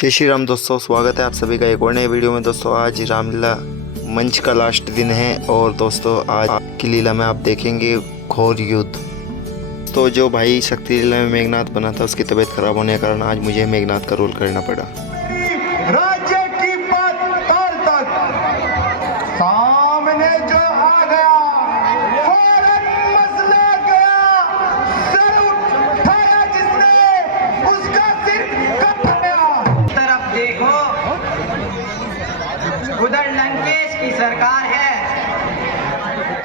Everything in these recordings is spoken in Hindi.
जय श्री राम दोस्तों, स्वागत है आप सभी का एक और नए वीडियो में। दोस्तों आज रामलीला मंच का लास्ट दिन है और दोस्तों आज की लीला में आप देखेंगे घोर युद्ध। तो जो भाई शक्ति लीला में मेघनाथ बना था उसकी तबीयत खराब होने के कारण आज मुझे मेघनाथ का रोल करना पड़ा। राज्य की पाताल तक सामने जो आ गया फौरन मसला गया, सर उठाया जिसने उसका सिर कट गया। तरफ देखो, उधर लंकेश की सरकार है।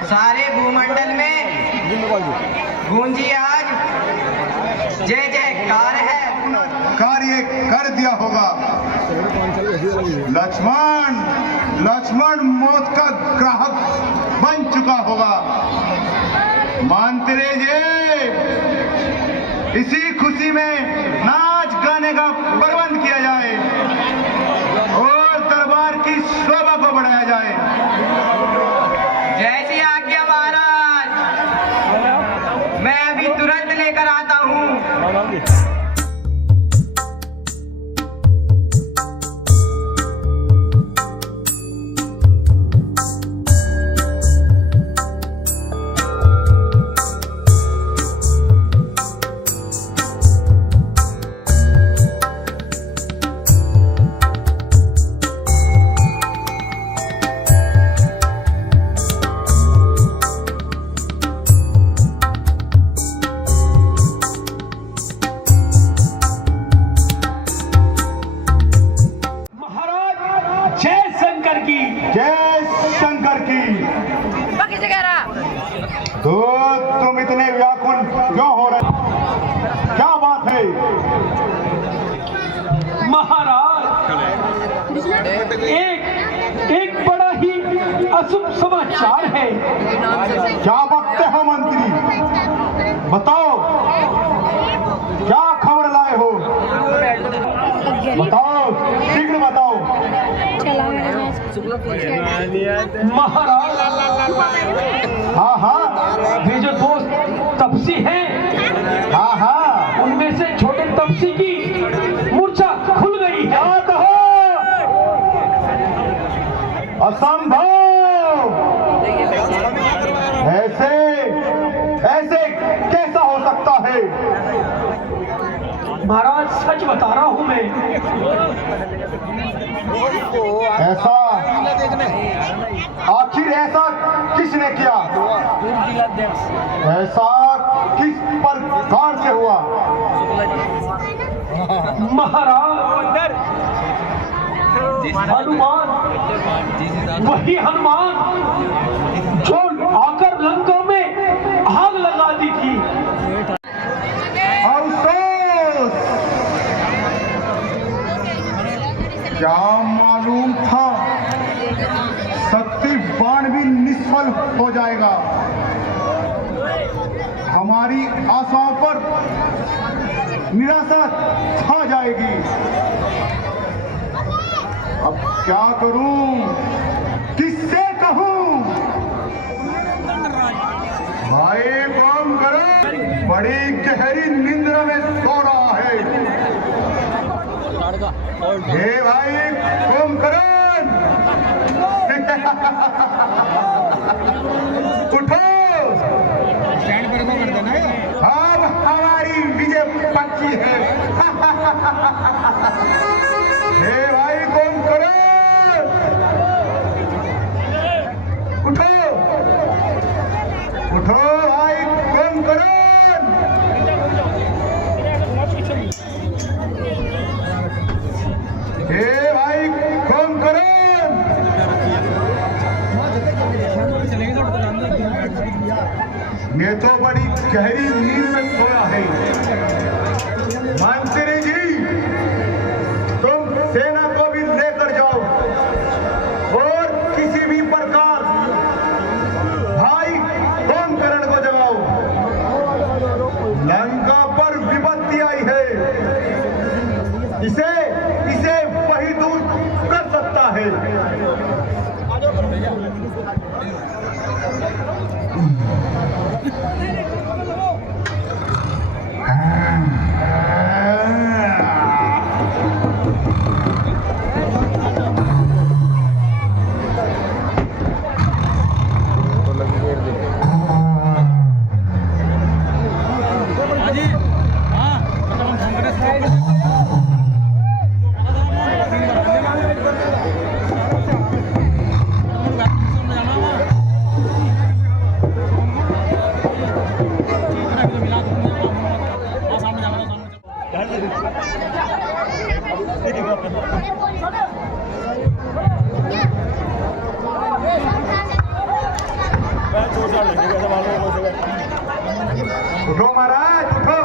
सारे भूमंडल में गूंजी आज जय जयकार है। कार्य कर दिया होगा। लक्ष्मण मौत का ग्राहक बन चुका होगा। मानते रहिए, इसी खुशी में नाच गाने का प्रबंध किया जाए और दरबार की शोभा को बढ़ाया जाए। जैसी आज्ञा महाराज, मैं अभी तुरंत लेकर आता हूँ। जय शंकर की। तो तुम इतने व्याकुल क्यों हो रहे? क्या बात है महाराज? एक बड़ा ही अशुभ समाचार है। क्या बकते हो मंत्री? बताओ, क्या खबर लाए हो? बताओ, शीघ्र बताओ। महाराज, हाँ, ये जो दोस्त तपसी हैं, हाँ, उनमें से छोटे तपसी की मूर्छा खुल गई है। क्या कहो? असंभव! ऐसे कैसा हो सकता है? महाराज सच बता रहा हूँ मैं। आखिर ऐसा किसने किया? ऐसा किस प्रकार से हुआ? महाराज, हनुमान, वही हनुमान जो आकर लंका में आग लगा दी थी। अफसोस! क्या मालूम था शक्ति बाण भी निष्फल हो जाएगा। हमारी आशाओं पर निराशा छा जाएगी। अब क्या करूं? किससे कहूं? भाई बम करो, बड़ी गहरी निंद्रा में सो रहा है। हे भाई कुंभकर्ण, उठो। अब हमारी विजय पक्की है। हे भाई कुंभकर्ण, उठो भाई कुंभकर्ण। हे भाई कुंभकर्ण, ये तो बड़ी गहरी नींद में सोया है। मंत्री जी, तुम सेना को भी लेकर जाओ और किसी भी प्रकार भाई कुंभकर्ण को जगाओ। लंका पर विपत्ति आई है, इसे वही दूर कर सकता है। उठो महाराज उठो।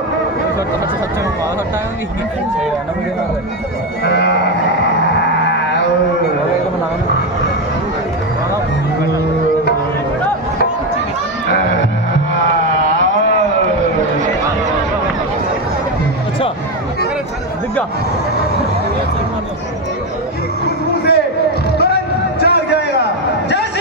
अच्छा दिख गया से तुरंत जाग जाएगा। जैसे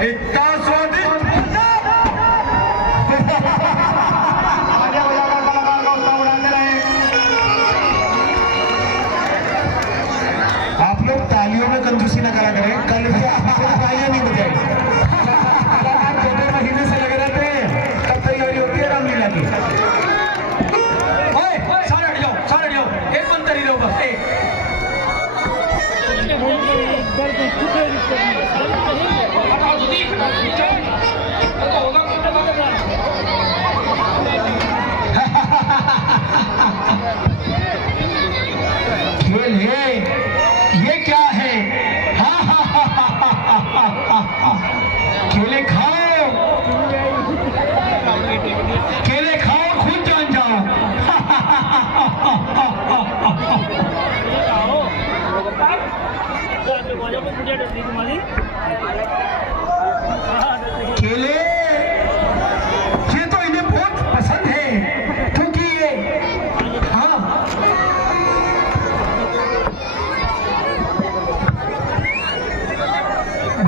इतना स्वादिष्ट आजा बजाकर कलाकार का उत्साह बढ़ाते रहे। आप लोग तालियों में कंजूसी न करा करें, कल से तालियां नहीं बजाएंगे। कलाकार छोटे महीने से लगे रहते हैं, तब तैयारी होती है रामलीला की। सारे हट जाओ एक बंद तरी रहो बस एक खेल है ये क्या है? केले खाओ, केले खाओ, खुद जान जाओ। केले ये तो इन्हें बहुत पसंद है, क्योंकि ये हाँ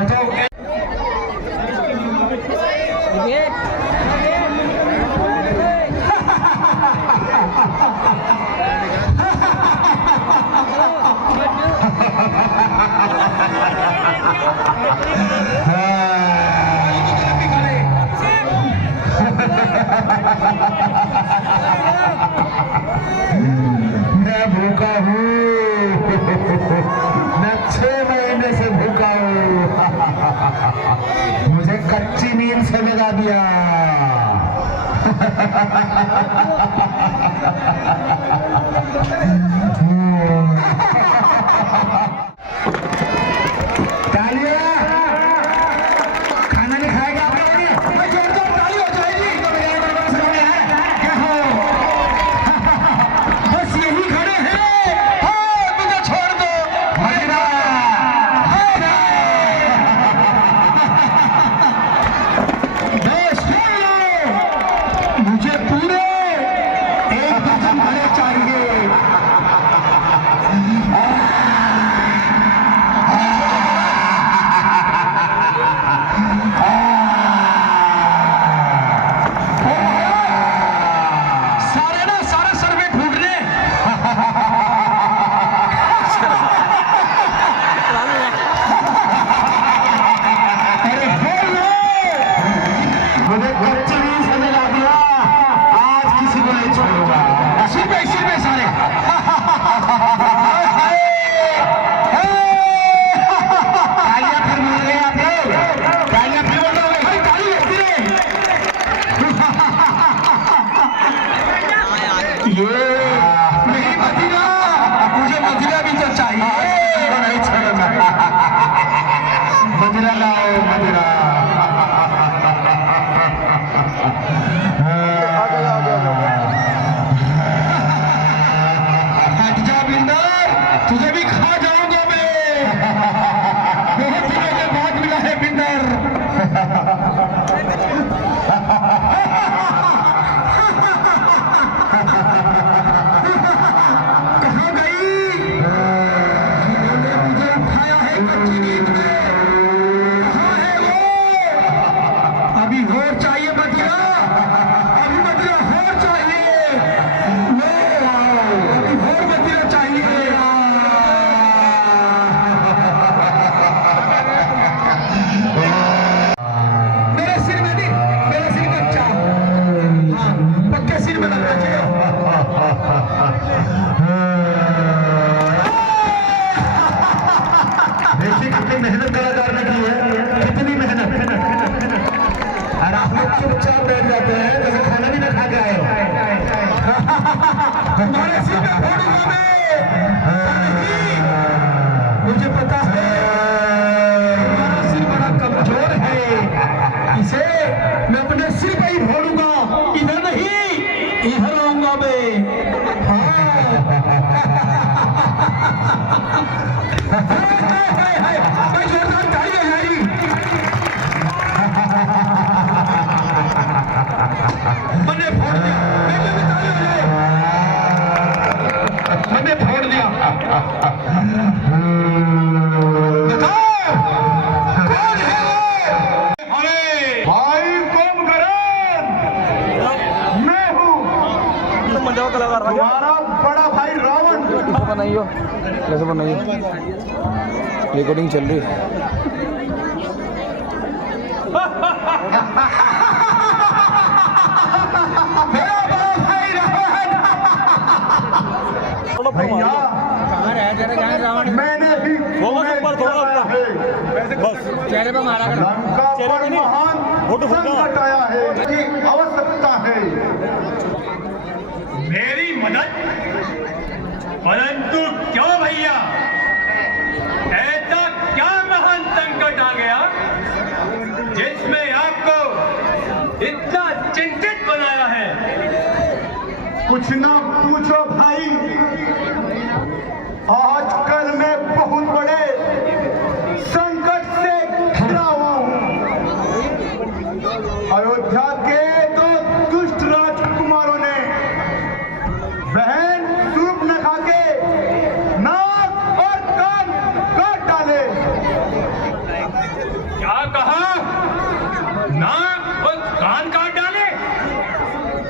बताओ मैं भूखा हूँ, मैं 6 महीने से भूखा हूँ। मुझे कच्ची नींद से जगा दिया। तालियां, खाना नहीं खाएगा आप लोगों ने? जोरदार ताली हो जाएगी तो मेरा नाम सामने है। क्या हो? बस यही खड़े हैं। हाँ, मुझे छोड़ दो। Medina, Medina. बस सुन लो, मुझे पूरे 1 दर्जन घड़े चाहिए। भाई कुंभकर्ण, मैं हूँ तुम्हारा बड़ा भाई रावण। बनाइयो कैसे बनाइयो रिकॉर्डिंग चल रही है। मेरा बड़ा भाई रावण, मैंने भी चेहरे पे मारा लंका पर महान संकट आया है, इसकी आवश्यकता है मेरी मदद, परंतु क्यों भैया? ऐसा क्या महान संकट आ गया जिसमें आपको इतना चिंतित बनाया है? कुछ ना पूछो भाई, आजकल मैं बहुत बड़े संकट से घिरा हुआ हूं। अयोध्या के दो दुष्ट राजकुमारों ने बहन शूर्पणखा के नाक और कान काट डाले। क्या कहा? नाक और कान काट डाले?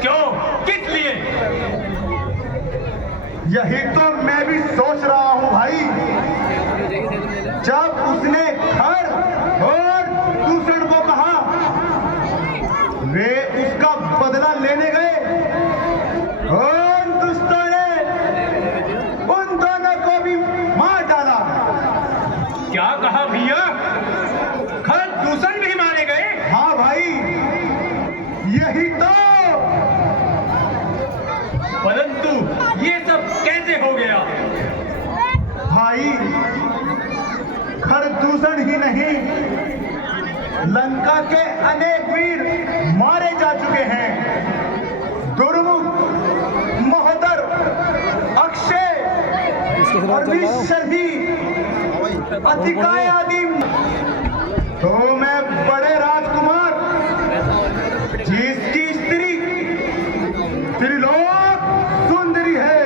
क्यों? किस लिए? यही तो मैं भी सोच रहा हूं भाई। जब उसने खर और दूषण को कहा, वे उसका बदला लेने गए और दुष्टों ने उन दोनों को भी मार डाला। क्या कहा भैया? खर दूषण भी मारे गए? हाँ भाई, यही तो। परंतु ये सब कैसे हो गया? भाई, खरदूषण ही नहीं, लंका के अनेक वीर मारे जा चुके हैं। दुर्मुख, महोदर, अक्षय और विशर्धी, अतिकाय आदि। तो मैं बड़े राजकुमार जिसकी स्त्री त्रिलोक सुंदरी है,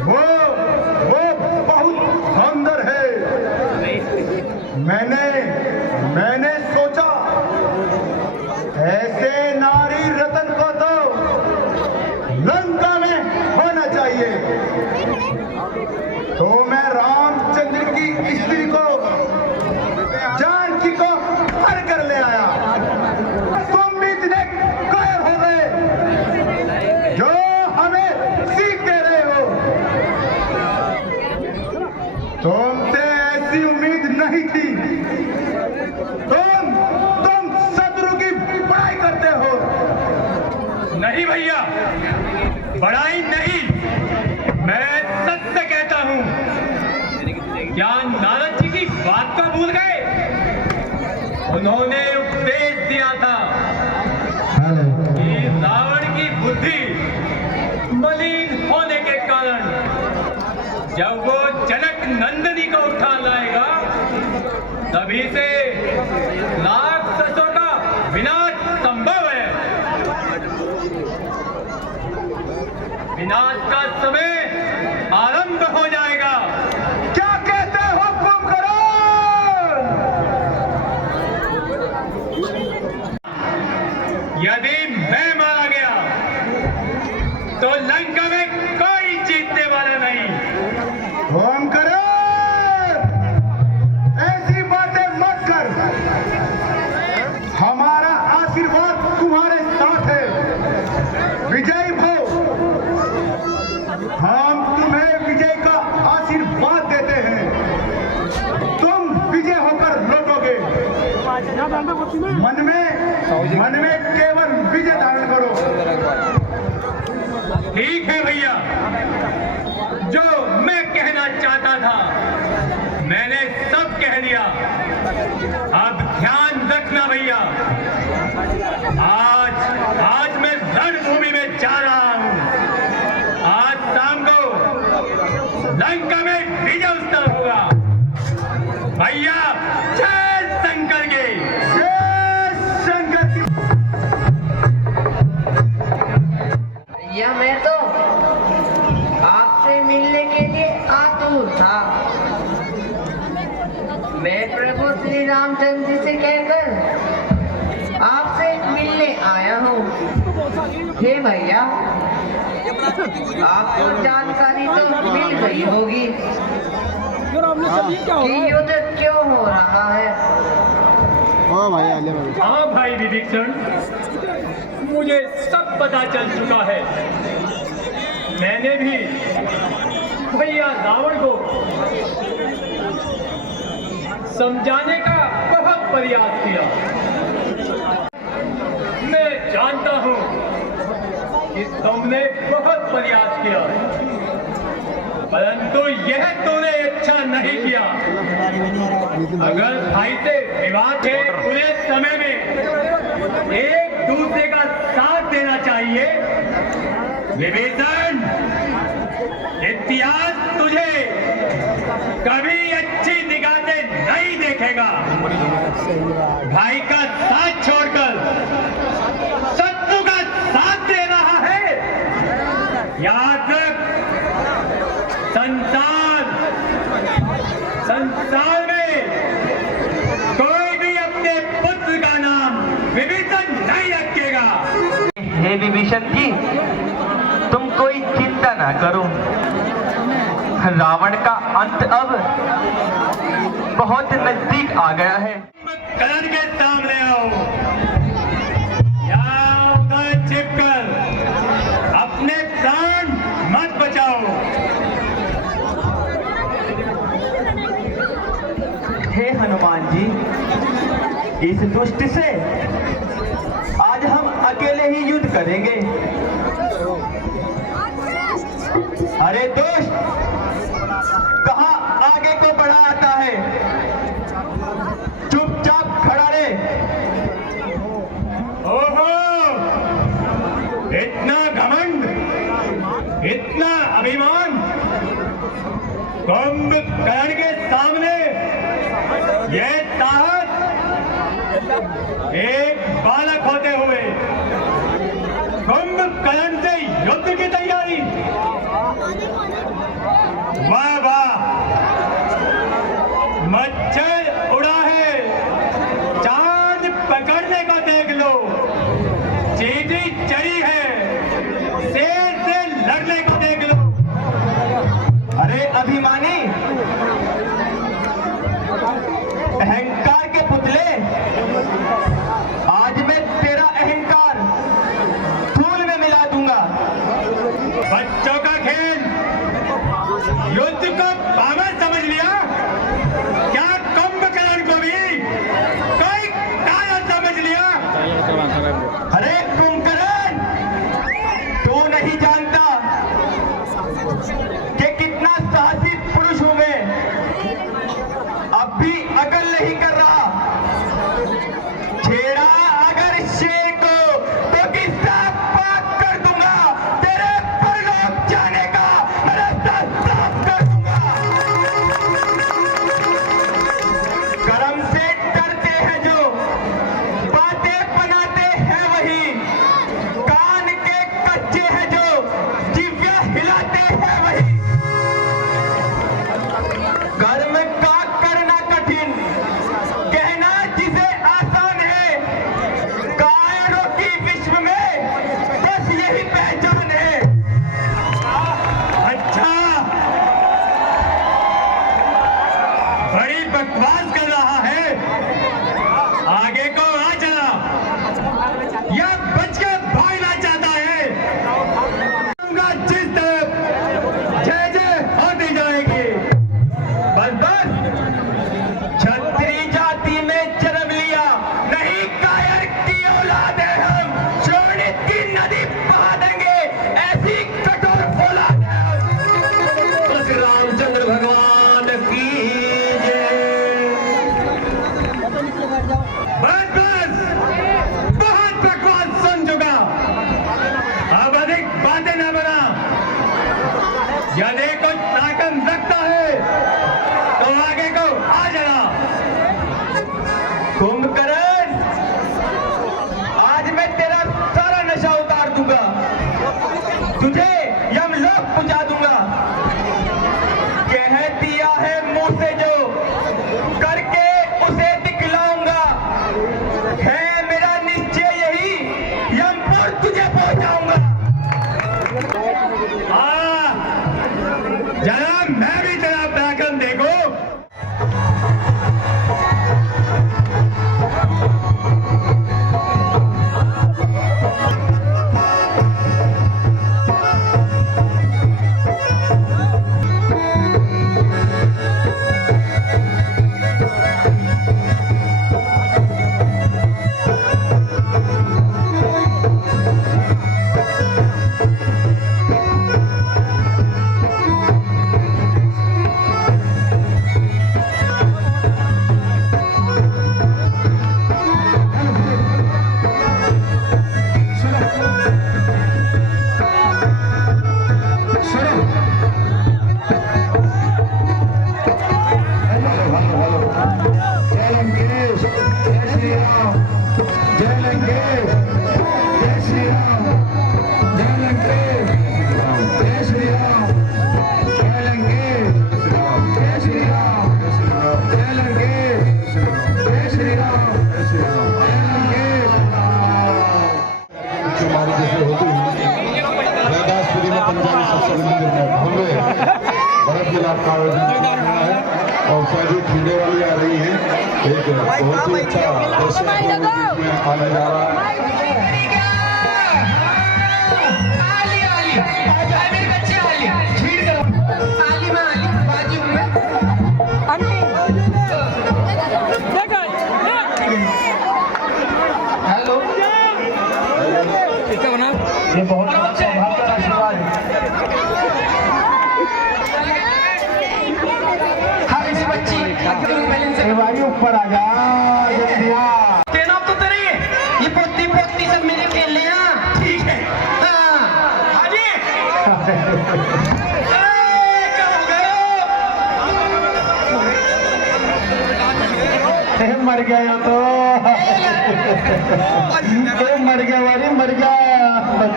वो बहुत सुंदर है। मैंने सोचा ऐसे नारी रतन को तो लंका में होना चाहिए। तो मैं रामचंद्र की स्त्री को, जानकी को हर कर ले आया। तुम भी इतने कायर हो गए जो हमें सीख दे रहे हो। तुमसे ऐसी उम्मीद नहीं थी। तुम शत्रु की बड़ाई करते हो। नहीं भैया, बड़ाई नहीं, मैं सत्य कहता हूं। क्या नारद जी की बात को भूल गए? उन्होंने उपदेश दिया था कि रावण की बुद्धि मलिन होने के कारण जब वो जनक नंदिनी को उठा लाएगा, तभी से राक्षसों का विनाश संभव है। विनाश का समय आरंभ हो जाएगा। क्या कहते हो कुंभकर्ण? यदि मैं मारा गया तो लंका में कोई जीतने वाला नहीं। कुंभकर्ण, ऐसी बातें मत कर। हमारा आशीर्वाद तुम्हारे साथ है। विजयी भव। हम तुम्हें विजय का आशीर्वाद देते हैं। तुम विजय होकर लौटोगे। मन में केवल विजय धारण करो। ठीक है भैया, जो मैं कहना चाहता था मैंने सब कह दिया। अब ध्यान रखना भैया, आज मैं रणभूमि में जा रहा हूं। आज शाम को लंका में विजय उत्सव होगा। भैया जय शंकर के। जय शंकर की। भैया, मैं तो आपसे मिलने के लिए था। मैं प्रभु श्री रामचंद्र जी से कहकर आपसे मिलने आया हूँ। हे भैया, आपको जानकारी तो मिल गई होगी कि युद्ध क्यों हो रहा है। हाँ भाई विभीषण, मुझे सब पता चल चुका है। मैंने भी भैया रावण को समझाने का बहुत प्रयास किया। मैं जानता हूँ कि तुमने बहुत प्रयास किया, परंतु यह तूने अच्छा नहीं किया। अगर भाई से विवाह के पूरे समय में एक दूसरे का साथ देना चाहिए। विभीषण, इतिहास तुझे कभी अच्छी निगाह से नहीं देखेगा। भाई का साथ छोड़कर शत्रु का साथ दे रहा है। याद रख, संसार में कोई भी अपने पुत्र का नाम विभीषण नहीं रखेगा। हे विभीषण जी, तुम कोई चिंता ना करो। रावण का अंत अब बहुत नजदीक आ गया है। करण के सामने आओ, या उधर छिपकर अपने प्राण मत बचाओ। हे हनुमान जी, इस दुष्ट से आज हम अकेले ही युद्ध करेंगे। अरे दुष्ट, कहाँ आगे को बढ़ा आता है? चुपचाप खड़ा रहे। ओहो, इतना घमंड, इतना अभिमान कुंभकर्ण के सामने, यह ताकत एक बालक होते हुए कुंभकर्ण से युद्ध की तैयारी। वाह वाह, मच्छर उड़ा है, चांद पकड़ने को देख लो। चींटी चढ़ी है, शेर से लड़ने को देख लो। अरे अभिमानी, अहंकार के पुतले, आज मैं तेरा अहंकार धूल में मिला दूंगा। बच्चों का खेल, युद्ध को पावर समझ लिया क्या? कुंभकर्ण को भी कोई काया समझ लिया? अरे कुंभकर्ण, तू नहीं जानता कि कितना साहसी पुरुष हूं मैं। अब भी अकल नहीं कर रहा। छेड़ा अगर शेर को तो किस्सा पाक कर दूंगा। तेरे परलोक जाने का रास्ता साफ कर दूंगा। कर्म से डरते हैं जो, बातें बनाते हैं वही। कान के कच्चे हैं जो, जिव्या हिलाते हैं वही। मैं भी तेरा पराक्रम देखो। और सारी खिलने वाली आ रही है। एक बहुत ही अच्छा आने जा रहा है। हेलो, ये बहुत सौभाग्य का आशीर्वाद है। भाई ऊपर आ जा। तेना तो तेरे ये पोती पोती सब मेरे खेलने हैं। ठीक है। हाँ हाजी मर गया यो तो मर गया वाली मर गया। सबर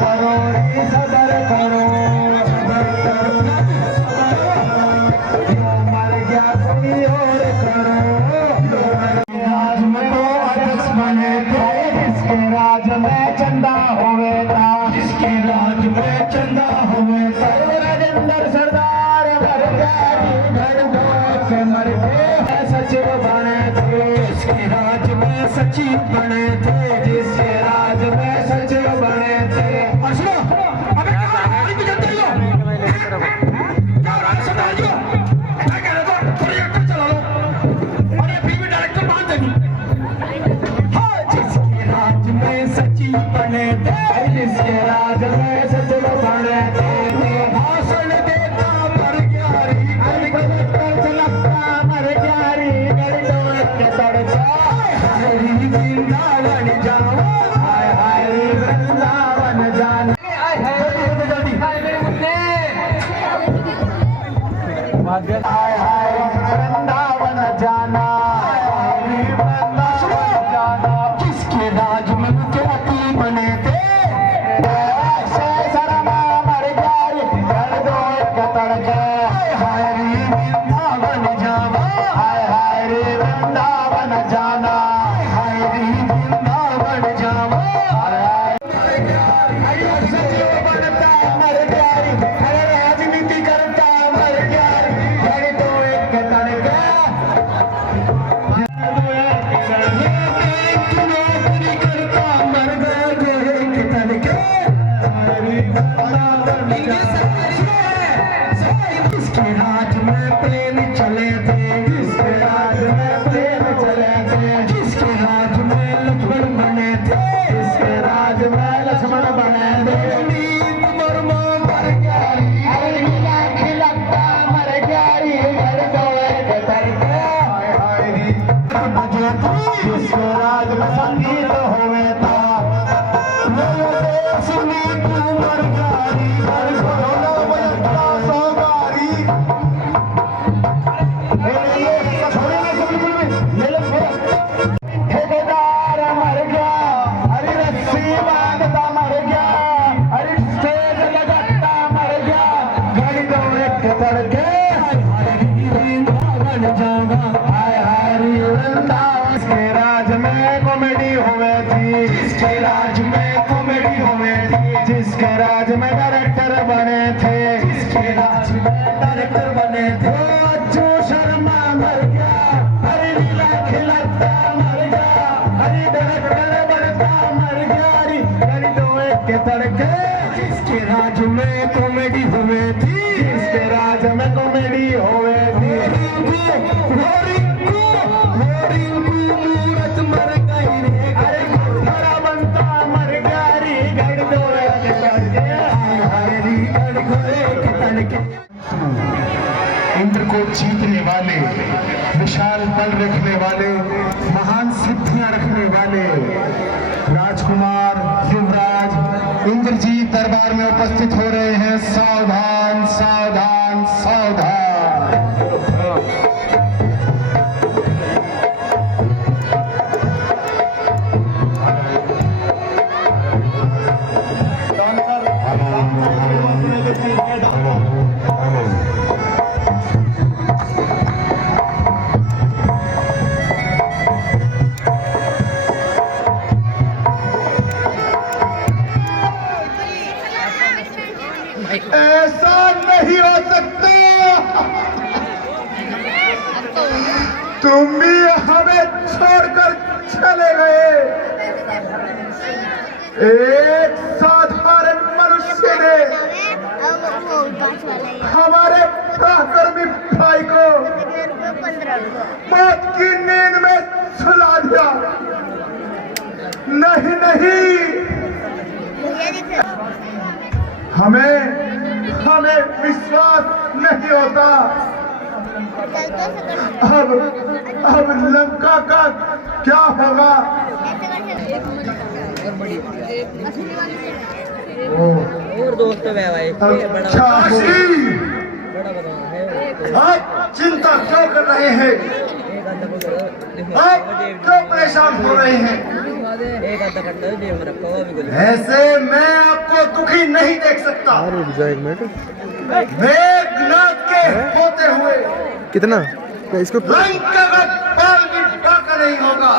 करो सबर करो मर गया कोई और करो। राज में तो अध्यक्ष बने थे जिसके राज में चंदा हुए था। जिसके राज में चंदा हुए था राजेंद्र सरदार मर गए सचिव बने थे। जिसके राज में सचिव बने थे। जिसके राज में सचिव बने थे। और सुनो अबे क्या सरदार जी मैं कह रहा था प्रोजेक्टर चला लो और ये फिल्म डायरेक्टर मान देनी। हाँ जिसके राज में सचिव बने थे। जिसके राज में सचिव बने थे। भाषण देता मर गया री चलता मर गया री तड़का वृंदावन जाओ। हाय हाय रे वृंदावन जाना। हाय हाय वृंदावन जाना। किसके राज में मुख्यमंत्री बने थे। शर्मा मर गया रे कर दो एक तड़का। हाय रे वृंदावन जाना। हाय हाय रे वृंदावन जाना। हाय रे वृंदावन जाना। सचिव बनता मर गया रे राजनीति करता मर गया रे कर दो एक तड़का। नौकरी करता मर गया दो एक तड़के। जिसके राज में प्लेन चले थे। जिसके राज में प्लेन चले थे। जिसके राज में लक्ष्मण बने थे। जिसके राज में लक्ष्मण बने थे। नीत मुर्मू मर गया खिलता मर गया घर दो एक तड़के। जिसके राज में संगीत हुए था। सुनी तू मर गया घर राज में डायरेक्टर बने थे, जिसके राज में डायरेक्टर बने थे, जो शर्मा मर गया, हरी लीला खिलाता मर गया, हरी डायरेक्टर बनता मर गया, हरी गरीबों के तड़के, जिसके राज में कॉमेडी हुए थी, जिसके राज में कॉमेडी हुए थी, मूरत मर गई रे, अरे घोड़ा बनता मर गया, री गरीबों के तड़के, हरी गरीबों के तड़के। इंद्र को जीतने वाले, विशाल बल रखने वाले, महान सिद्धियां रखने वाले राजकुमार युवराज इंद्रजीत दरबार में उपस्थित हो रहे हैं। सावधान सावधान सावधान। ऐसा नहीं हो सकता, तुम भी हमें छोड़कर चले गए। एक साधारण मनुष्य ने हमारे सहकर्मी भाई को मौत की नींद में सुला दिया। नहीं नहीं, हमें विश्वास नहीं होता। अब लंका का क्या होगा? और दोस्त भाई आप चिंता क्यों कर रहे हैं? आप क्यों परेशान हो रहे हैं? ऐसे मैं आपको दुखी नहीं देख सकता। मेघनाथ के होते हुए कितना इसको लंका का पाल भी ढाका नहीं होगा।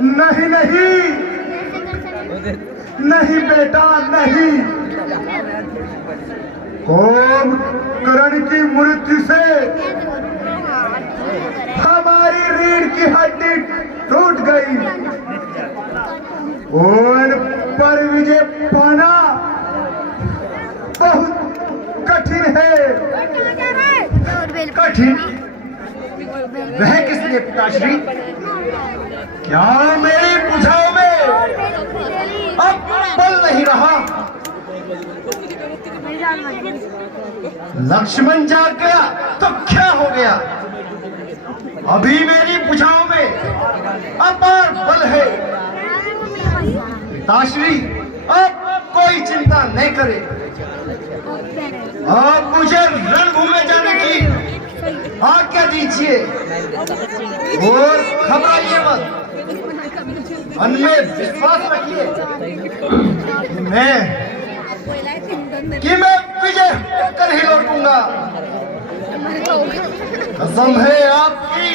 नहीं नहीं नहीं बेटा नहीं। कुंभकर्ण की मृत्यु से हमारी रीढ़ की हड्डी टूट गई और पर विजय पाना बहुत कठिन है। कठिन वह किस लिए पिताश्री? क्या मेरी बुझाओ में अब बल नहीं रहा? लक्ष्मण जाग गया तो क्या हो गया? अभी मेरी बुझाओ में अपार बल है। पिताश्री आप कोई चिंता नहीं करें। आप मुझे रणभूमि में जाने की आज्ञा दीजिए और घबराइए मत। मन में विश्वास रखिए कि मैं विजय होकर ही लौटूंगा। कसम है आपकी,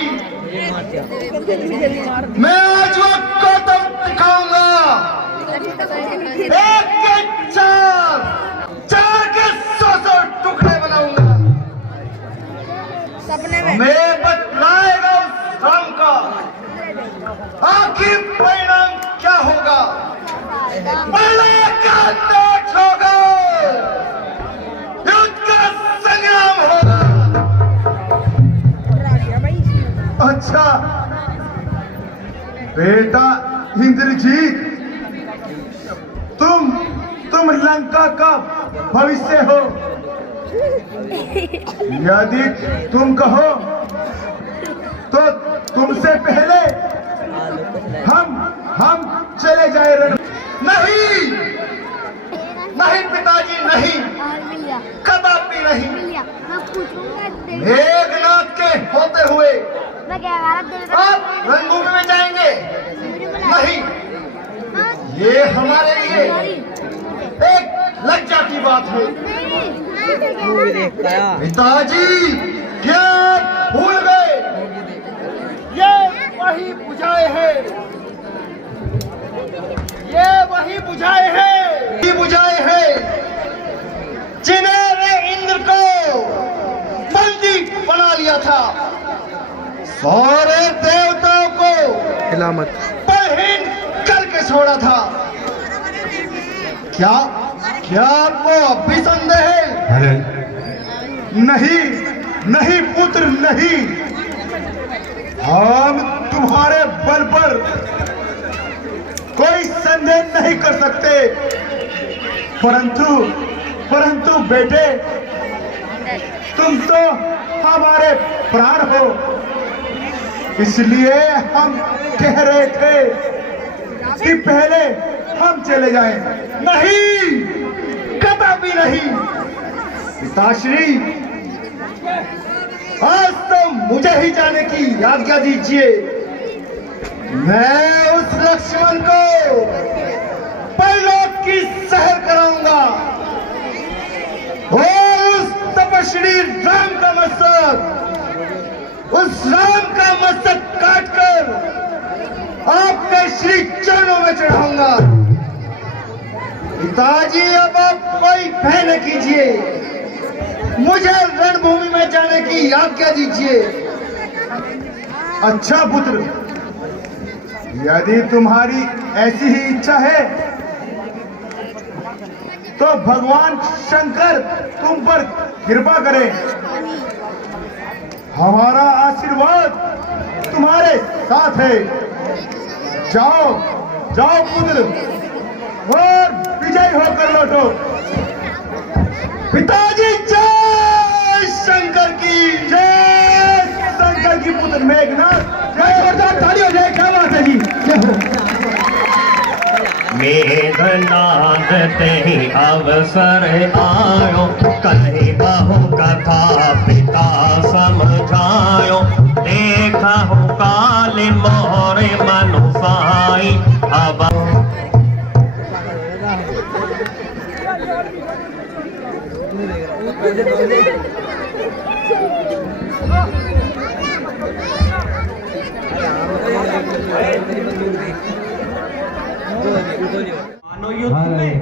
मैं आज वो कौतम दिखाऊंगा। एक के चार के 100 टुकड़े बनाऊंगा। मैं बतलाएगा उस राम का आखिर परिणाम क्या होगा। पहला का टोट होगा, युद्ध का संग्राम होगा। अच्छा बेटा इंद्रजीत, तुम लंका का भविष्य हो। यदि तुम कहो तो तुमसे पहले हम चले जाए रण। नहीं नहीं पिताजी नहीं, कदापि नहीं। मेघनाथ के होते हुए आप रणभूमि में जाएंगे? नहीं, ये हमारे लिए एक लज्जा की बात है। पिताजी क्या भूल गए? ये वही बुझाए हैं, ये वही बुझाए हैं और देवताओं को इलामत बलहीन करके छोड़ा था। क्या क्या आपको अब भी संदेह है? नहीं नहीं पुत्र नहीं, हम तुम्हारे बल पर कोई संदेह नहीं कर सकते, परंतु बेटे, तुम तो हमारे प्राण हो, इसलिए हम कह रहे थे कि पहले हम चले जाएं। नहीं, कदापि नहीं पिताश्री, आज तो मुझे ही जाने की आज्ञा दीजिए। मैं उस लक्ष्मण को परलोक की सैर कराऊंगा और उस तपस्वी राम का मस्तक, उस राम का मस्तक काटकर आपके श्री चरणों में चढ़ाऊंगा। पिताजी, अब आप कोई भय न कीजिए, मुझे रणभूमि में जाने की आज्ञा दीजिए। अच्छा पुत्र, यदि तुम्हारी ऐसी ही इच्छा है तो भगवान शंकर तुम पर कृपा करें। हमारा आशीर्वाद तुम्हारे साथ है। जाओ जाओ पुत्र, और विजय होकर लौटो। पिताजी, जय शंकर की, जय शंकर की। पुत्र मेघनाथ, जय। जोरदार ताली हो जाए, क्या बात है जी। मेघनाथ ते अवसर आयो, कहीं बहु कथा पिता समझायो। देखा हो काल मोरे मनुसाई, अब मानो युद्ध में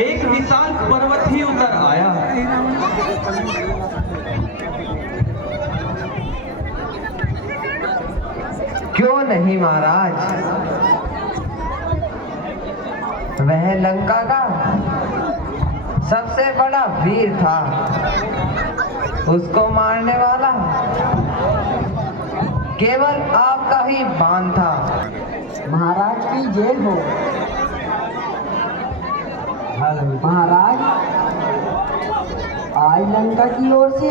एक विशाल पर्वत ही उतर आया। क्यों नहीं महाराज, वह लंका का सबसे बड़ा वीर था, उसको मारने वाला केवल आपका ही बाण था। महाराज की जय हो। महाराज, आज लंका की ओर से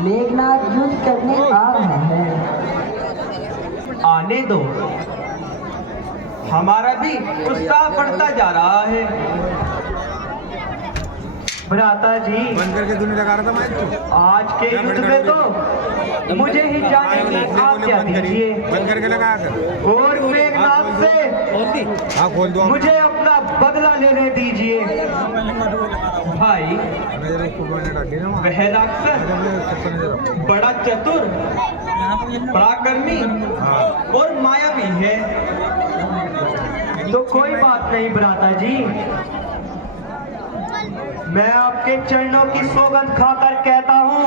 मेघनाथ युद्ध करने आ रहा है। आने दो, हमारा भी उत्साह बढ़ता जा रहा है। भ्राता जी, बंद करके दूनी लगा रहा था मैं। आज के युद्ध में तो मुझे ही जाने की आज्ञा दीजिए। बंद करके लगाया कर। और मेघनाथ से हाँ खोल दो। मुझे अपना बदला लेने दीजिए। भाई, वह राक्षस बड़ा चतुर, पराक्रमी और मायावी है। तो कोई बात नहीं भ्राता जी, मैं आपके चरणों की सौगंध खाकर कहता हूँ,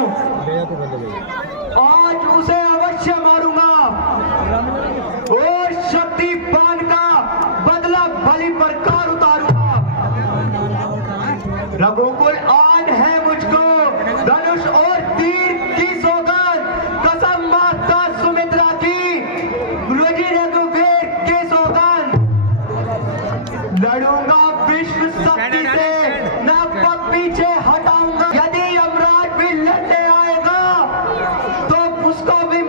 आज उसे अवश्य मारूंगा और शक्ति बाण का बदला बलि पर कार उतारूंगा। रघुकुल आन है मुझको धनुष और तीर की सौगंध, कसम माता सुमित्रा की, रुचि रघुवीर की सौगंध। लड़ूंगा विश्व शक्ति से, न पीछे हटाऊंगा। यदि यमराज भी लड़ने आएगा तो उसको भी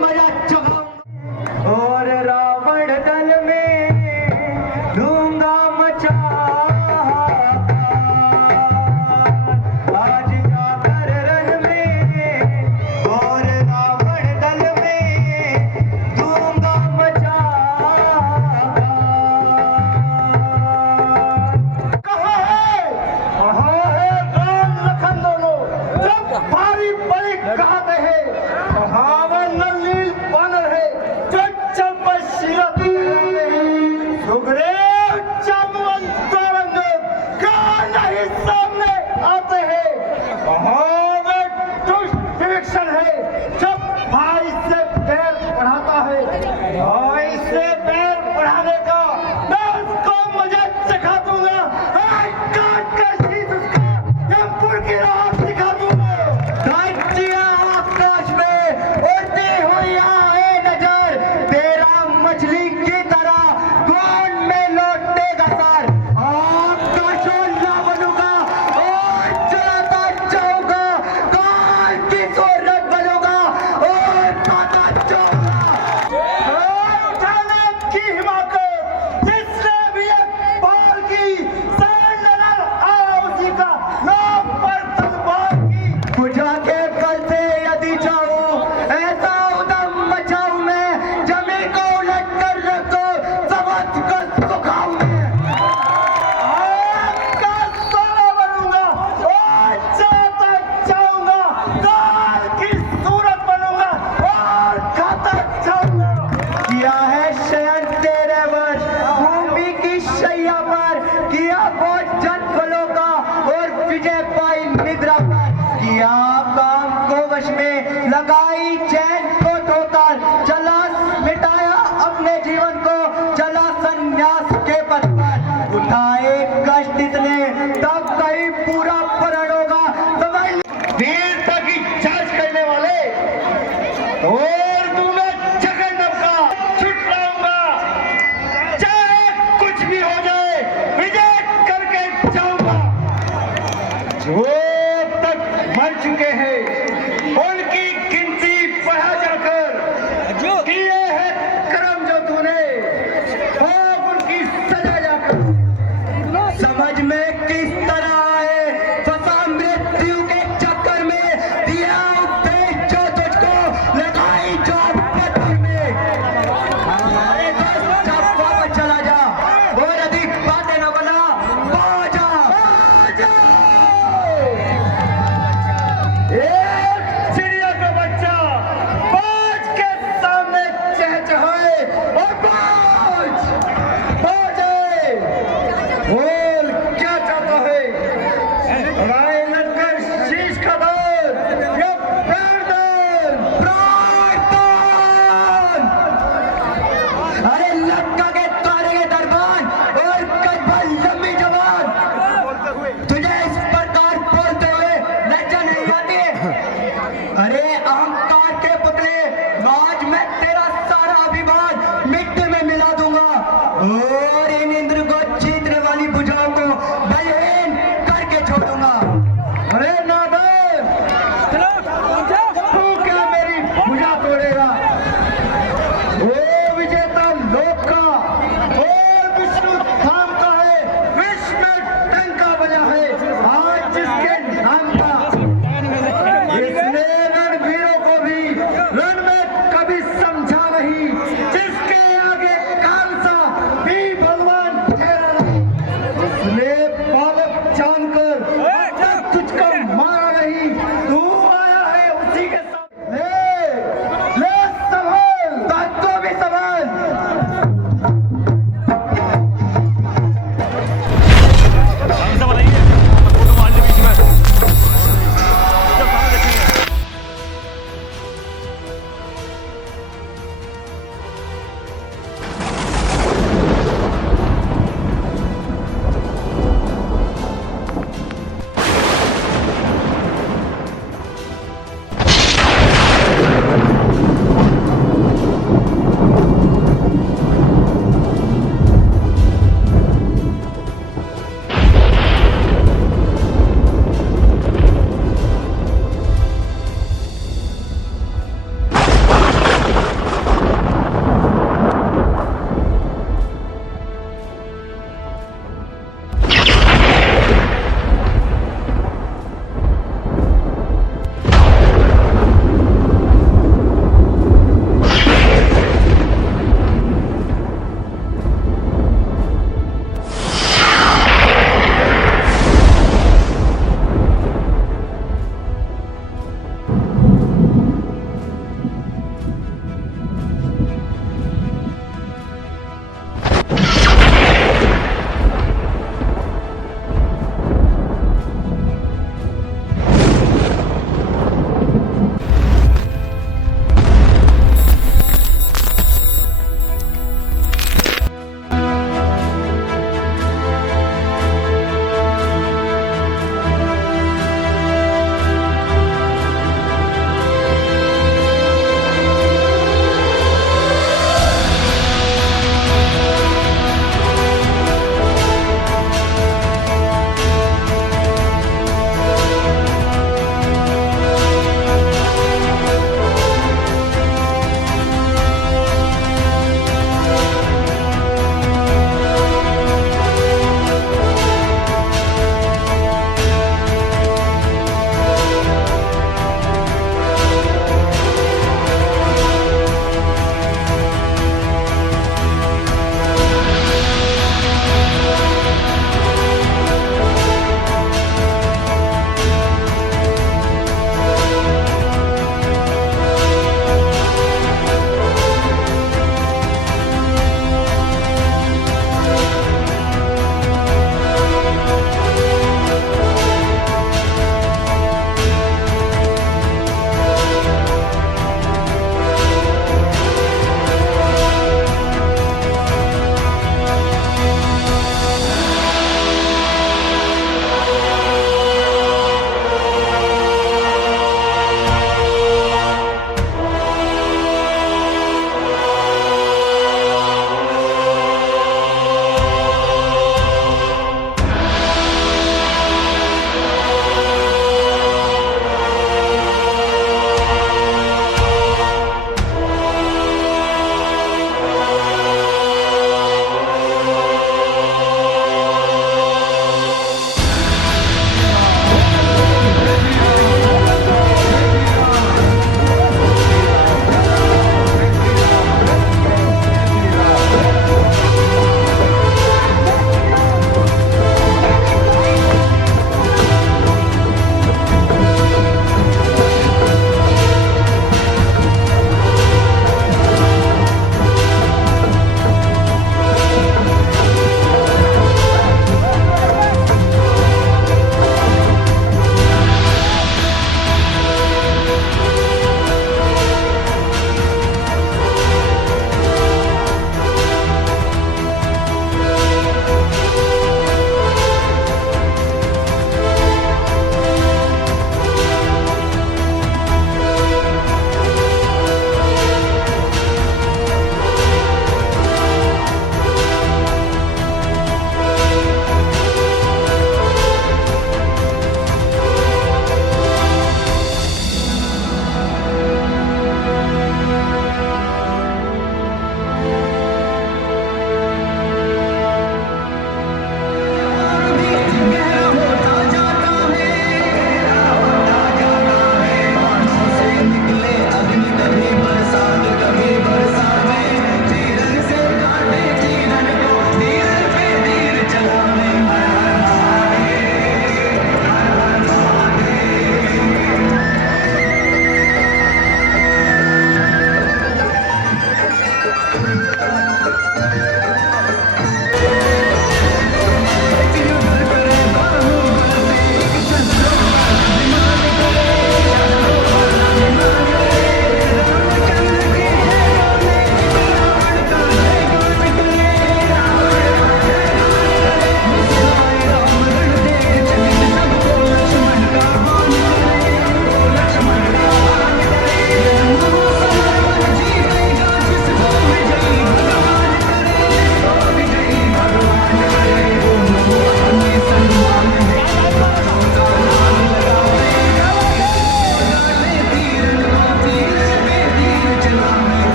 निद्रा पर किया काम को वश में, लगाई चैन को ठोकर, चला मिटाया अपने जीवन को, चला संन्यास के पथ पर, उठाए कष्ट इतने तब कहीं पूरा प्रण होगा। समझ वीरता की जांच करने वाले और दूंगा जगन्नाथ का, छुटलाऊंगा चाहे कुछ भी हो जाए, विजय करके जाऊंगा। जो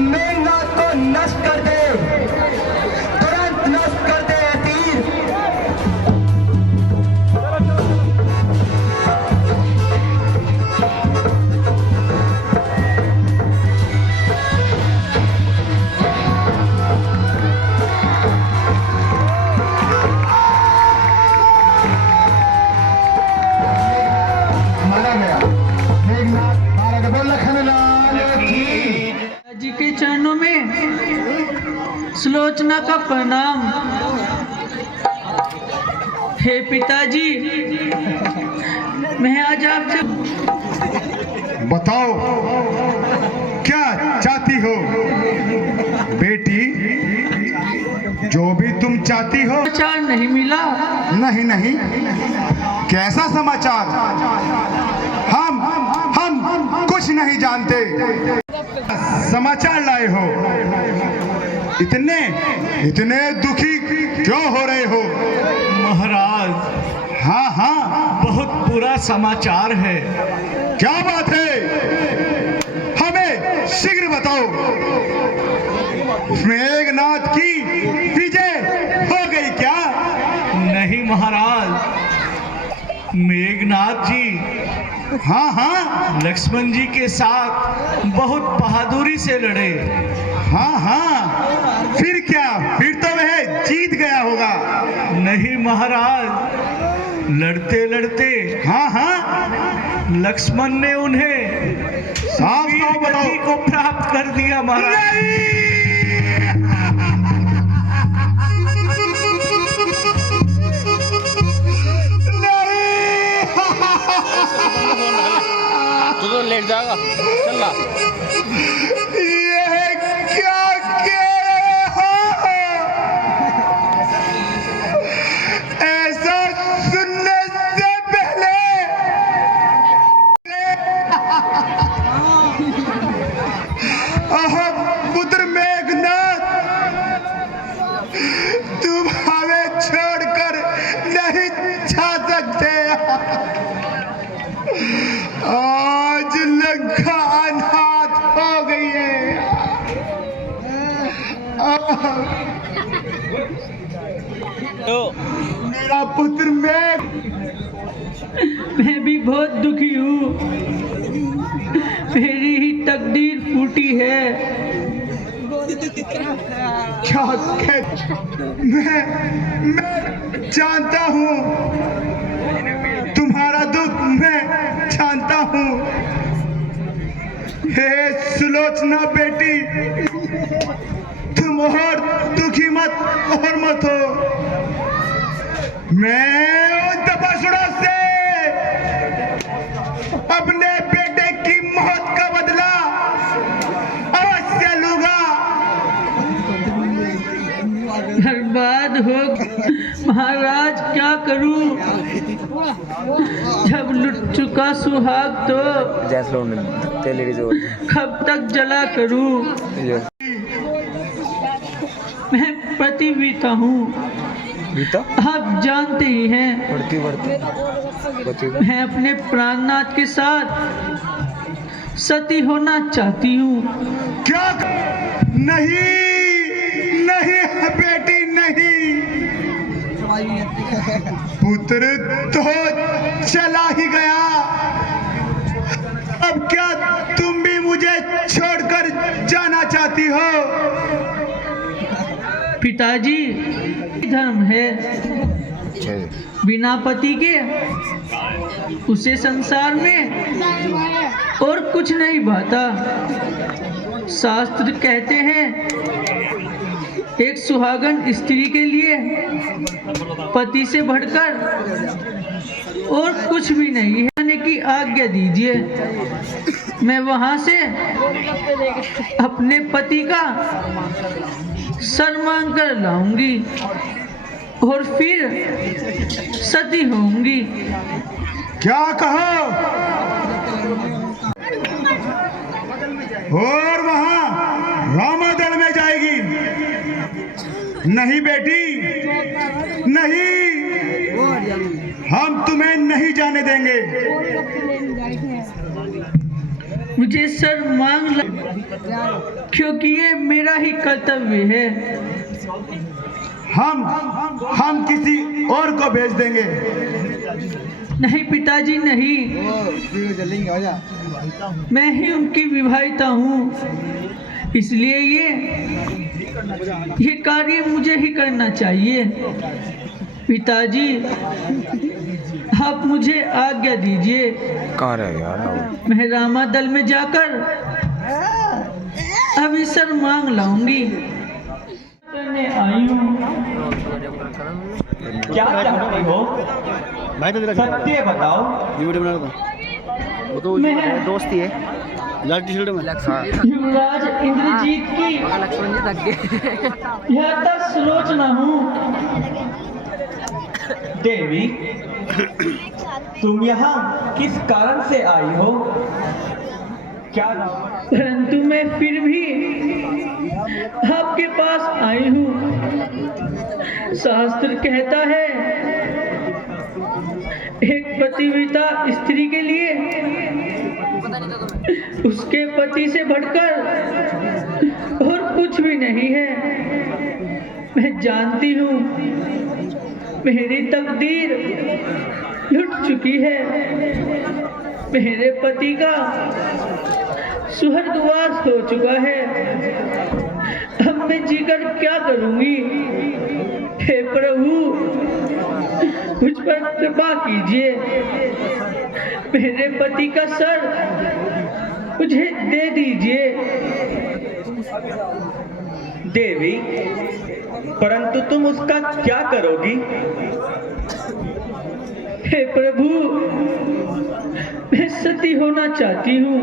मेघनाद को नष्ट कर दे, तुरंत नष्ट कर दे ये तीर। मारा गया मेघनाद मारा गया। बोल लखनलाल की जी के चरणों में सुलोचना का प्रणाम। हे पिताजी, मैं आज आपसे बताओ क्या चाहती हो बेटी? जो भी तुम चाहती हो। समाचार नहीं मिला। नहीं नहीं, कैसा समाचार? हम कुछ नहीं जानते। समाचार लाए हो, इतने दुखी क्यों हो रहे हो? महाराज, हाँ हाँ, बहुत बुरा समाचार है। क्या बात है? हमें शीघ्र बताओ। मेघनाद की विजय हो गई क्या? नहीं महाराज, मेघनाद जी हाँ हाँ, लक्ष्मण जी के साथ बहुत बहादुरी से लड़े। हाँ हाँ, फिर क्या? फिर तो वह जीत गया होगा। नहीं महाराज, लड़ते लड़ते हाँ हाँ, लक्ष्मण ने उन्हें साफ साफ बताओ। गति को प्राप्त कर दिया महाराज। तू तो लेट जाएगा, चल रहा। यह क्या कह रहे हो? ऐसा सुनने से पहले पुत्र मेघनाद, तुम हमें छोड़कर नहीं जा सकते। आज लंका अनाथ हो गई है। मेरा पुत्र मेघ। मैं भी बहुत दुखी हूँ। मेरी ही तकदीर फूटी है। क्या मैं जानता हूँ तुम्हारा दुख, मैं जानता हूँ। हे सुलोचना बेटी, तुम और दुखी मत हो। मैं उन तपस्वियों से अपने बेटे की मौत का बदला अवश्य लूंगा। बर्बाद हो महाराज, क्या करूं? जब लुट चुका सुहाग तो कब तक जला करूं? मैं पतिव्रता हूँ, आप जानते ही हैं। मैं अपने प्राणनाथ के साथ सती होना चाहती हूँ। क्या? नहीं नहीं बेटी, नहीं। पुत्र तो चला ही गया, अब क्या तुम भी मुझे छोड़कर जाना चाहती हो? पिताजी, धर्म है, बिना पति के उसे संसार में और कुछ नहीं भाता। शास्त्र कहते हैं एक सुहागन स्त्री के लिए पति से बढ़कर और कुछ भी नहीं है। आने की आज्ञा दीजिए, मैं वहां से अपने पति का सर मांग कर लाऊंगी और फिर सती होंगी। क्या कहो? और वहां रामादल में जाएगी? नहीं बेटी, नहीं, हम तुम्हें नहीं जाने देंगे। मुझे सर क्योंकि ये मेरा ही कर्तव्य है। हम किसी और को भेज देंगे। नहीं पिताजी नहीं, मैं ही उनकी विवाहिता हूँ, इसलिए ये कार्य मुझे ही करना चाहिए। पिताजी आप मुझे आज्ञा दीजिए, कहाँ रहे यार? मैं रामा दल में जाकर अभी सर मांग लाऊंगी। करने आई हूँ। क्या चाहती हो? सत्य बताओ। मैं दोस्ती है युवराज इंद्रजीत की यह तक सुलोचना हूँ। देवी, तुम यहाँ किस कारण से आई हो? क्या? परंतु मैं फिर भी आपके पास आई हूँ। शास्त्र कहता है एक पतिव्रता स्त्री के लिए उसके पति से बढ़कर और कुछ भी नहीं है। मैं जानती हूँ मेरी तकदीर लुट चुकी है। मेरे पति का स्वर्गवास हो चुका है। अब मैं जीकर क्या करूंगी? हे प्रभु मुझ पर कृपा कीजिए। मेरे पति का सर मुझे दे दीजिए। देवी, परंतु तुम उसका क्या करोगी? हे प्रभु मैं सती होना चाहती हूँ।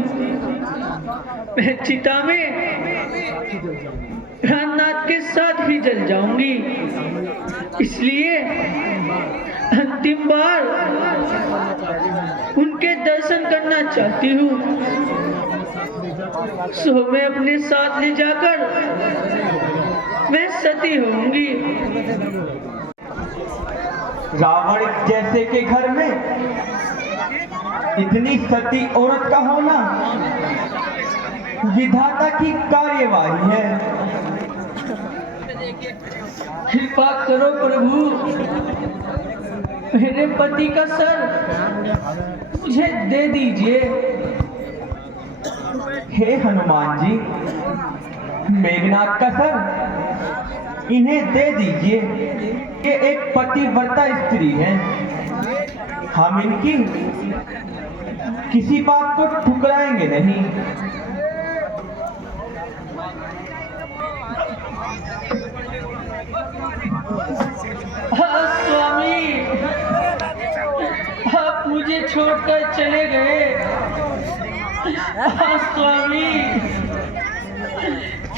मैं चिता में प्राणनाथ के साथ ही जल जाऊंगी। इसलिए अंतिम बार उनके दर्शन करना चाहती हूँ। सो मैं अपने साथ ले जाकर मैं सती होंगी। रावण जैसे के घर में इतनी सती औरत का होना विधाता की कार्यवाही है। कृपा करो प्रभु, मेरे पति का सर मुझे दे दीजिए। हे हनुमान जी, मेघनाथ का सर इन्हें दे दीजिए। ये एक पतिव्रता स्त्री है। हम इनकी किसी बात को ठुकराएंगे नहीं। हाँ स्वामी, आप मुझे छोड़कर चले गए। हाँ स्वामी,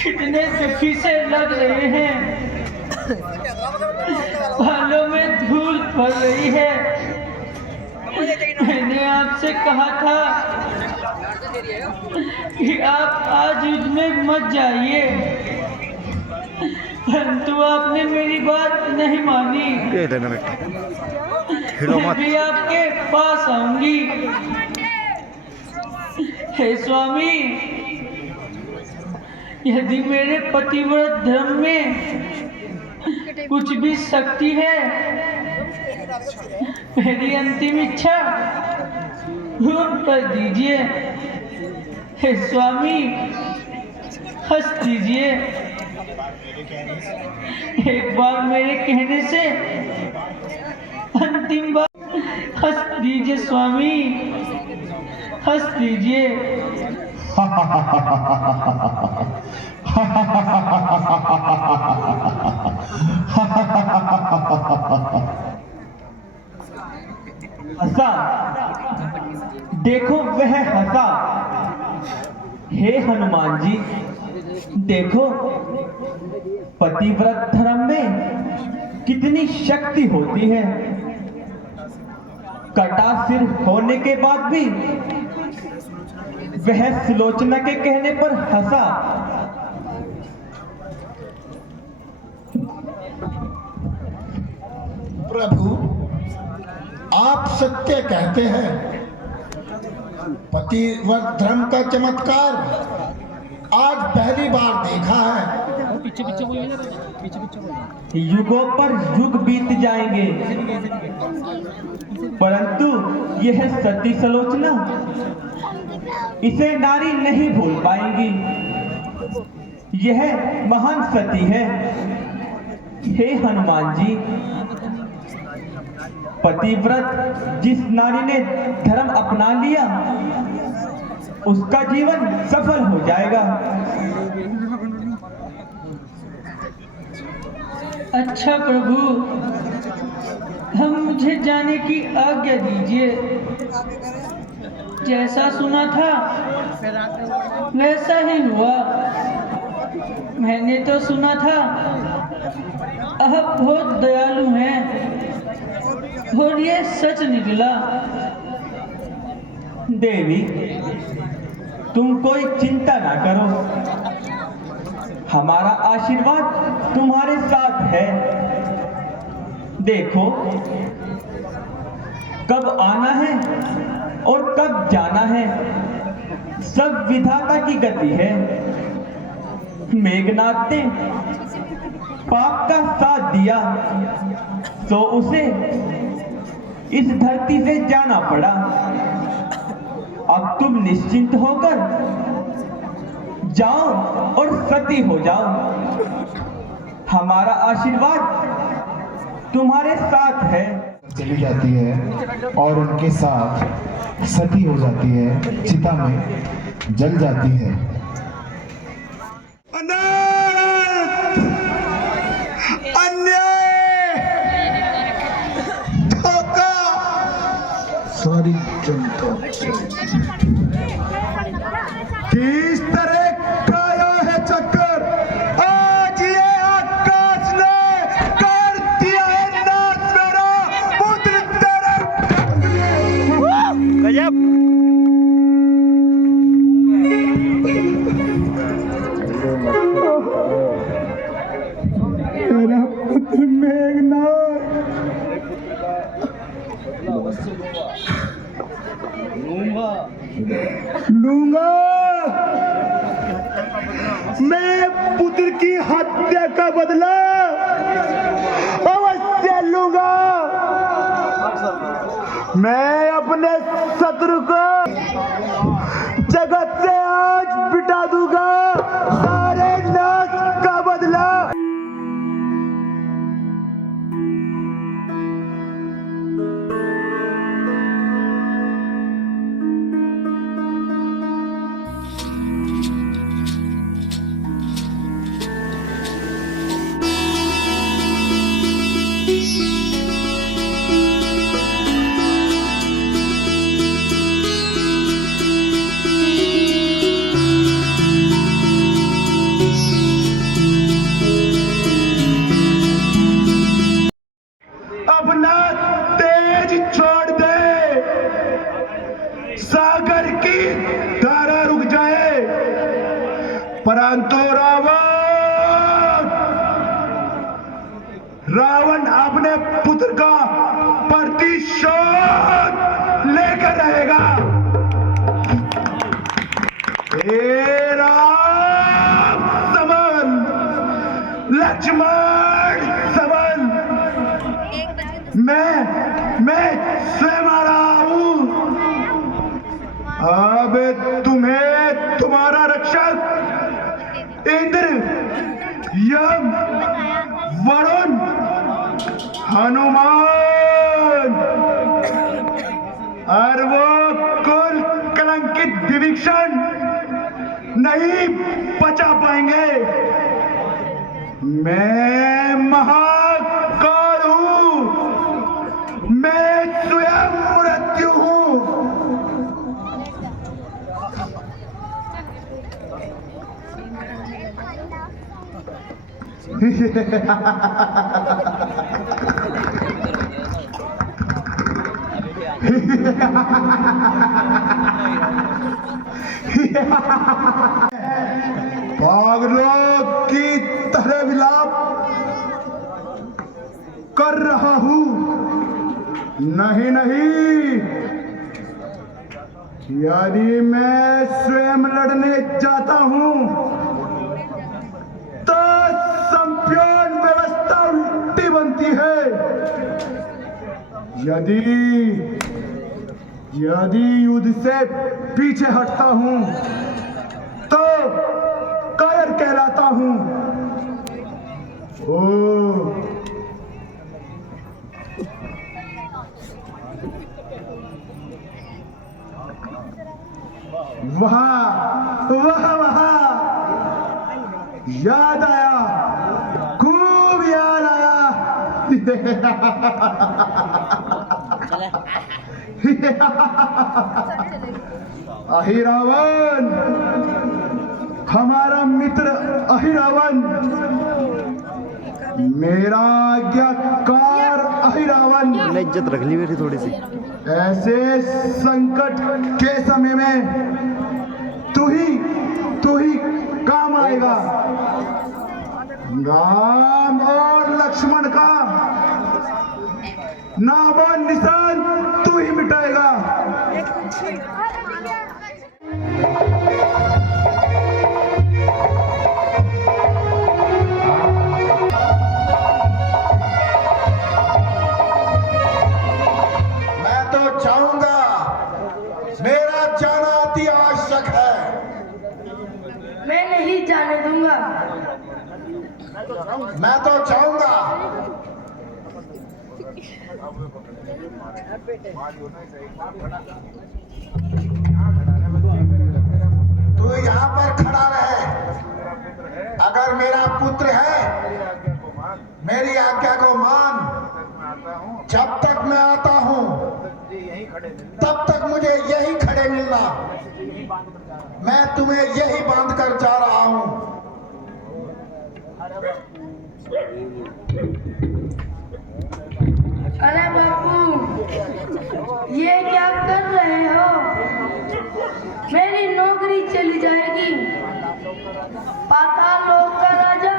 कितने दुखी से लग रहे हैं। बालों में धूल पड़ रही है। मैंने आपसे कहा था कि आप आज युद्ध में मत जाइए, परंतु आपने मेरी बात नहीं मानी। मैं भी आपके पास आऊंगी। हे स्वामी, यदि मेरे पतिव्रत धर्म में कुछ भी शक्ति है, मेरी अंतिम इच्छा पूर्ण कर दीजिए। हे स्वामी, हंस दीजिए। एक बार मेरे कहने से अंतिम बार हंस दीजिए स्वामी, हंस दीजिए। हंसा, देखो वह हंसा। हे हनुमान जी, देखो पतिव्रत धर्म में कितनी शक्ति होती है। कटा सिर होने के बाद भी वह सुलोचना के कहने पर हंसा। प्रभु, आप सत्य कहते हैं। पतिव्रत धर्म का चमत्कार आज पहली बार देखा है। युगों पर युग बीत जाएंगे, परंतु यह सती सलोचना, इसे नारी नहीं भूल पाएंगी। यह महान सती है। हे हनुमान जी, पतिव्रत जिस नारी ने धर्म अपना लिया उसका जीवन सफल हो जाएगा। अच्छा प्रभु, हम मुझे जाने की आज्ञा दीजिए। जैसा सुना था वैसा ही हुआ। मैंने तो सुना था आप बहुत दयालु हैं और ये सच निकला। देवी, तुम कोई चिंता ना करो, हमारा आशीर्वाद तुम्हारे साथ है। देखो, कब आना है और कब जाना है सब विधाता की गति है। मेघनाथ ने पाप का साथ दिया तो उसे इस धरती से जाना पड़ा। अब तुम निश्चिंत होकर जाओ और सती हो जाओ। हमारा आशीर्वाद तुम्हारे साथ है। चली जाती है और उनके साथ सती हो जाती है, चिता में जल जाती है। सारी जनता किस तरह खाया है चक्कर, आज ये आकाश ने कर दिया है नाश मेरा पुत्र तेरे। गजब। मेरा पुत्र मेघनाथ लूंगा। मैं पुत्र की हत्या का बदला अवश्य लूंगा। मैं अपने शत्रु को जगत से आज बिटा दूंगा। सारे नाश का बदला। अपना तेज छोड़ दे, सागर की धारा रुक जाए, परंतु रावण अपने पुत्र का प्रतिशोध लेकर रहेगा। हे राम समन, लक्ष्मण समन, मैं स्वयं आ रहा हूं। अब तुम्हें तुम्हारा रक्षक इंद्र, यम, वरुण, हनुमान और वो कुल कलंकित विभीषण नहीं बचा पाएंगे। मैं महाकाल हूं, मैं स्वयं मृत्यु हूं। पागलों की तरह विलाप कर रहा हूं। नहीं नहीं, यानी मैं स्वयं लड़ने जाता हूं तो संपूर्ण व्यवस्था उल्टी बनती है। यदि युद्ध से पीछे हटता हूं तो कायर कहलाता हूं। ओ वहाँ याद आया, खूब याद आया। अहिरावण, हमारा मित्र अहिरावण, मेरा आज्ञाकार अहिरावण, इज्जत रख ली मेरी थोड़ी सी। ऐसे संकट के समय में तू ही काम आएगा। राम और लक्ष्मण का नामो निशान तू ही मिटाएगा। मैं तो चाहूंगा, मेरा जाना अति आवश्यक है। मैं नहीं जाने दूंगा। मैं तो चाहूंगा, तू यहाँ पर खड़ा रहे। अगर मेरा पुत्र है, मेरी आज्ञा को मान। जब तक मैं आता हूँ तब तक मुझे यही खड़े मिलना। मैं तुम्हें यही बांध कर जा रहा हूँ। अरे बापू, ये क्या कर रहे हो? मेरी नौकरी चली जाएगी। पाताल लोक का राजा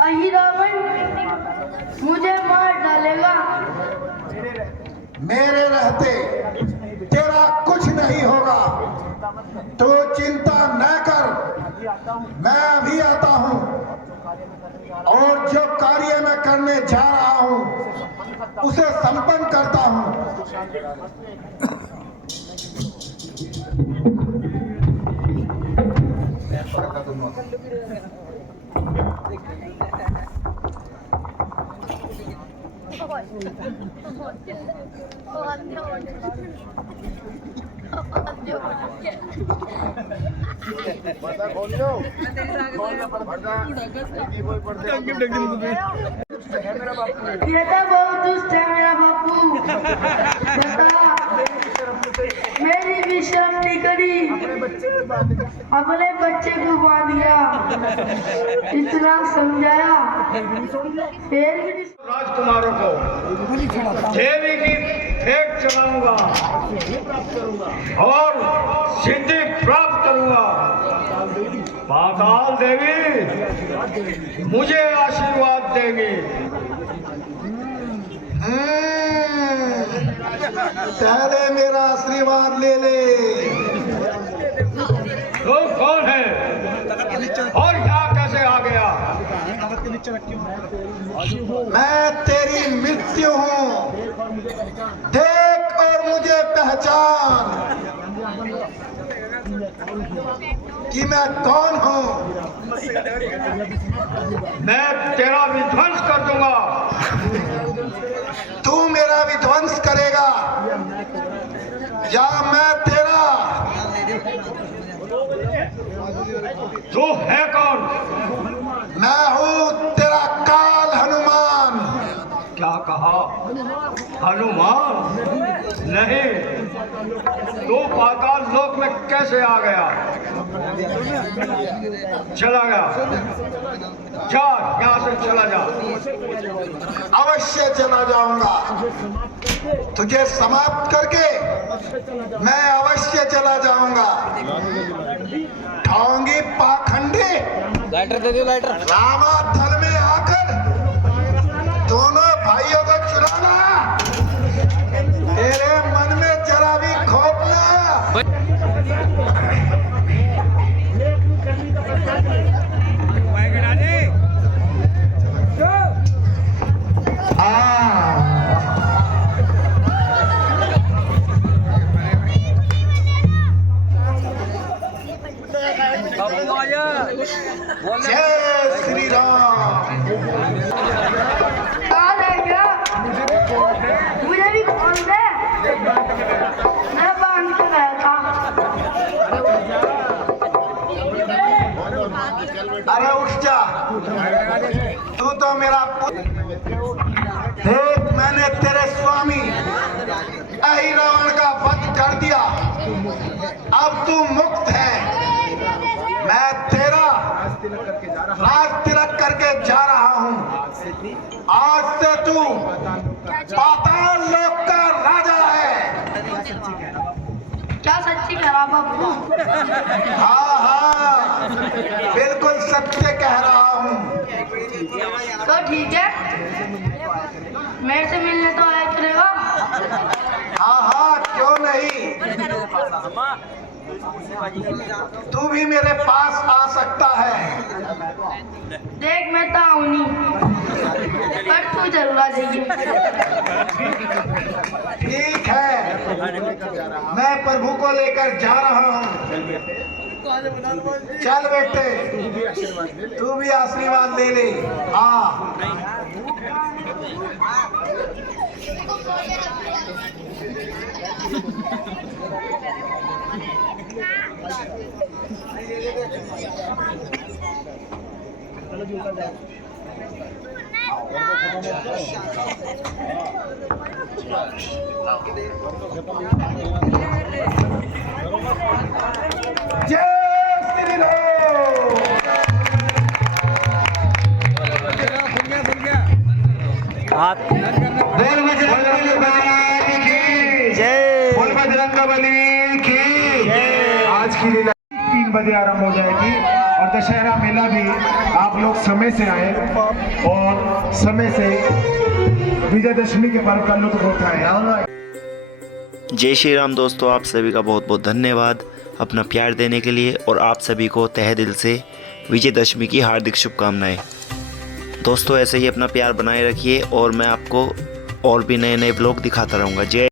अहिरावण मुझे मार डालेगा। मेरे रहते तेरा कुछ नहीं होगा, तो चिंता न कर। मैं अभी आता हूँ और जो कार्य मैं करने जा रहा हूँ उसे संपन्न करता हूँ। ये तो बहुत दुष्ट है मेरा बापू। बता, मेरी भी शर्म नहीं करी, अपने बच्चे को बांध दिया, इतना समझाया फिर भी। राजकुमारों को देवी की फेंक चलाऊंगा और सिद्धि प्राप्त करूंगा। पाताल देवी मुझे आशीर्वाद देगी। पहले मेरा आशीर्वाद ले ले। तो कौन है और यहाँ कैसे आ गया? मैं तेरी मृत्यु हूँ, देख और मुझे पहचान कि मैं कौन हूँ। मैं तेरा विध्वंस कर दूंगा। तू मेरा विध्वंस करेगा या मैं तेरा? तू है कौन? मैं हूँ तेरा काल हनुमान। क्या कहा? हनुमान? नहीं, तू पाताल लोक में कैसे आ गया? चला गया, जा यहाँ से चला जा। अवश्य चला जाऊंगा। तुझे समाप्त करके मैं अवश्य चला जाऊंगा। ढोंगी पाखंडी, लाइटर दे दो, लाइटर। रामा थल में आकर दोनों भाइयों को चुराना, तेरे मन में जरा भी खौफ न आया जय श्री राम। मुझे भी खोल दे, मैं बांध के गया था। अरे उठ जा, तू तो मेरा देख, मैंने तेरे स्वामी अहि रावण का वध कर दिया। अब तू मुक्त है। मैं तेरा राज तिलक करके जा रहा हूँ। आज से तू पाताल लोक का राजा है। क्या सच्ची कह रहा बाबू? हाँ हाँ, बिल्कुल सत्य कह रहा हूँ। तो ठीक है, मेरे से मिलने तो आया करेगा। हाँ हाँ, क्यों नहीं। तू भी मेरे पास आ सकता है। देख मैं तो आऊं नहीं, पर तू जरूर आ जाइए। ठीक है, मैं प्रभु को लेकर जा रहा हूँ। चल बेटे, तू भी आशीर्वाद ले ले। हाँ जय श्री राम। बोल बजरंगबली की जय। बोल बजरंगबली की जय। आज की लीला 3 बजे आरंभ हो जाएगी और दशहरा मेला भी आप लोग समय से आए और समय से विजयदशमी के पर्व का लुत्फ उठाएं। जय श्री राम दोस्तों, आप सभी का बहुत बहुत धन्यवाद अपना प्यार देने के लिए, और आप सभी को तहे दिल से विजयदशमी की हार्दिक शुभकामनाएं। दोस्तों ऐसे ही अपना प्यार बनाए रखिए और मैं आपको और भी नए नए ब्लॉग दिखाता रहूँगा। जय